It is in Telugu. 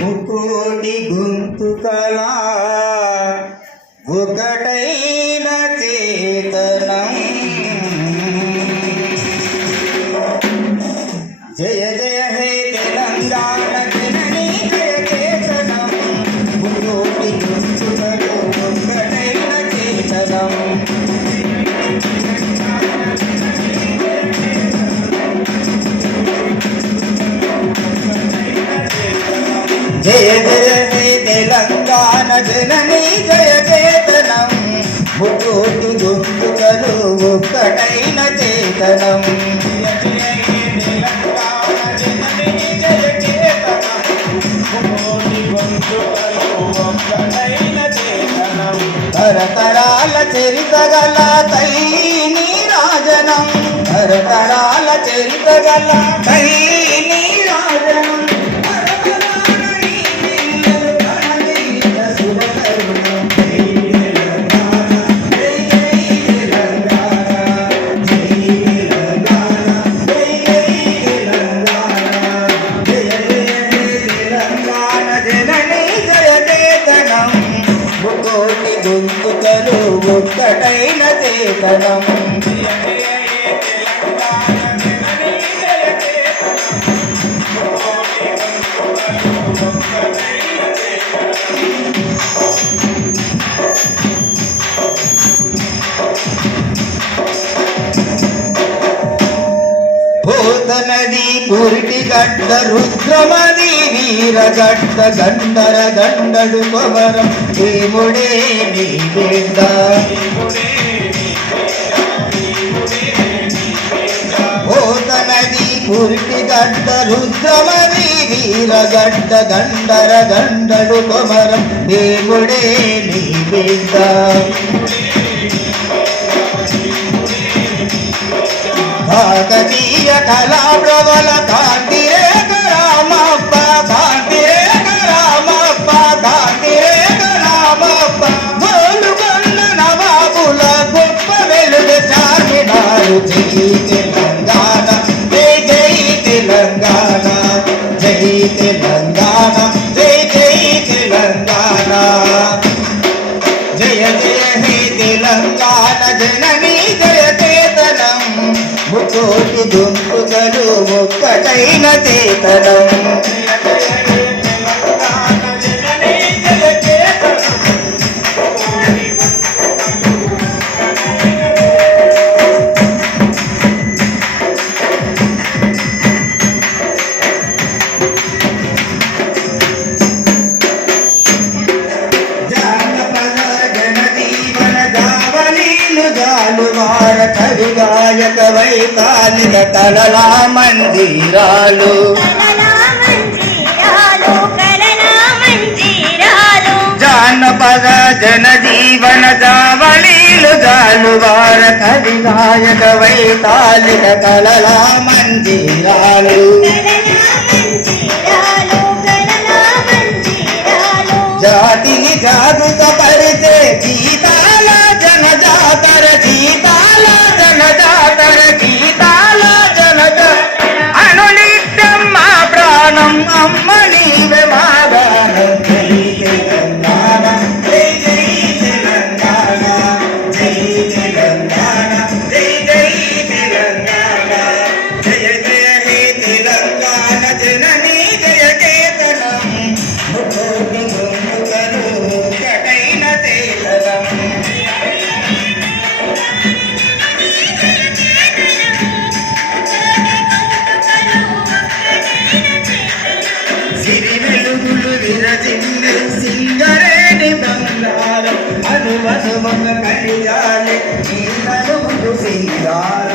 ముకోటి గొంతుకలా ఒకటైన చేతనం. జయ జయ హే తెలంగాణ జననీ జయ చేతనం. ముకోటి గొంతుకలు ఒకటైన చేతనం. జయ జయ హే తెలంగాణ జననీ జయ చేతనం. ముకోటి గొంతుకలు ఒక్కటైన చేతనం. జయ జయ హే తెలంగాణ జననీ జయ చేతనం. ముకోటి గొంతుకలు ఒక్కటైన చేతనం. తరతరాల చరిత గల తైని రాజనం. తరతరాల చరిత గల తైని రాజనం. ముకోటి గొంతుకలు ఒక్కటైన చేతనం. పోతనది పురిటి గడ్డ రుద్రమది వీరగడ్డ గండర గండడు కొమరం భీముడే నీ బిడ్డ. పోతనది పురిటి గడ్డ రుద్రమది వీరగడ్డ గండర గండడు కొమరం భీముడే నీ బిడ్డ. కాకతీయ కళా ప్రబల కాంతిరే రామప్ప కాంతిరే రామప్ప కాంతిరే రామప్ప. గోలుగొండ నవాబుల గొప్ప వెలుగు చాటినారు. జై తెలంగాణ జై జై తెలంగాణ జై తెలంగాణ జై జై తెలంగాణ. జయ జయ హే తెలంగాణ జననీ జయ చేతనం. ముకోటి గొంతుకలు ఒక్కటైన చేతనం. జాలువార కవి గాయక వైతాళిక కళలా మందిరాలు. జానపద జనజీవన జావళీలు జాలువార కవి గాయక వైతాళిక కళలా మందిరాలు. జాతిని జాగృత పరిచే గీతాల జనజాతర గీతాల జనజాతర గీతాల జనజ అనునిత్యం మా ప్రాణం అమ్మ నీవే మా గానం. జై తెలంగాణ జై జై తెలంగాణ జై తెలంగాణ జై జై తెలంగాణ. జయ జయ హే తెలంగాణ జననీ జయ చేతనం. ముకోటి గొంతుకలు ఒక్కటైన చేతనం. సిరి వెలుగులు విరజిల్లు సింగరేణి బంగారం. అనువనుమక కలిగాలి నీ నలుగురు సింగారం.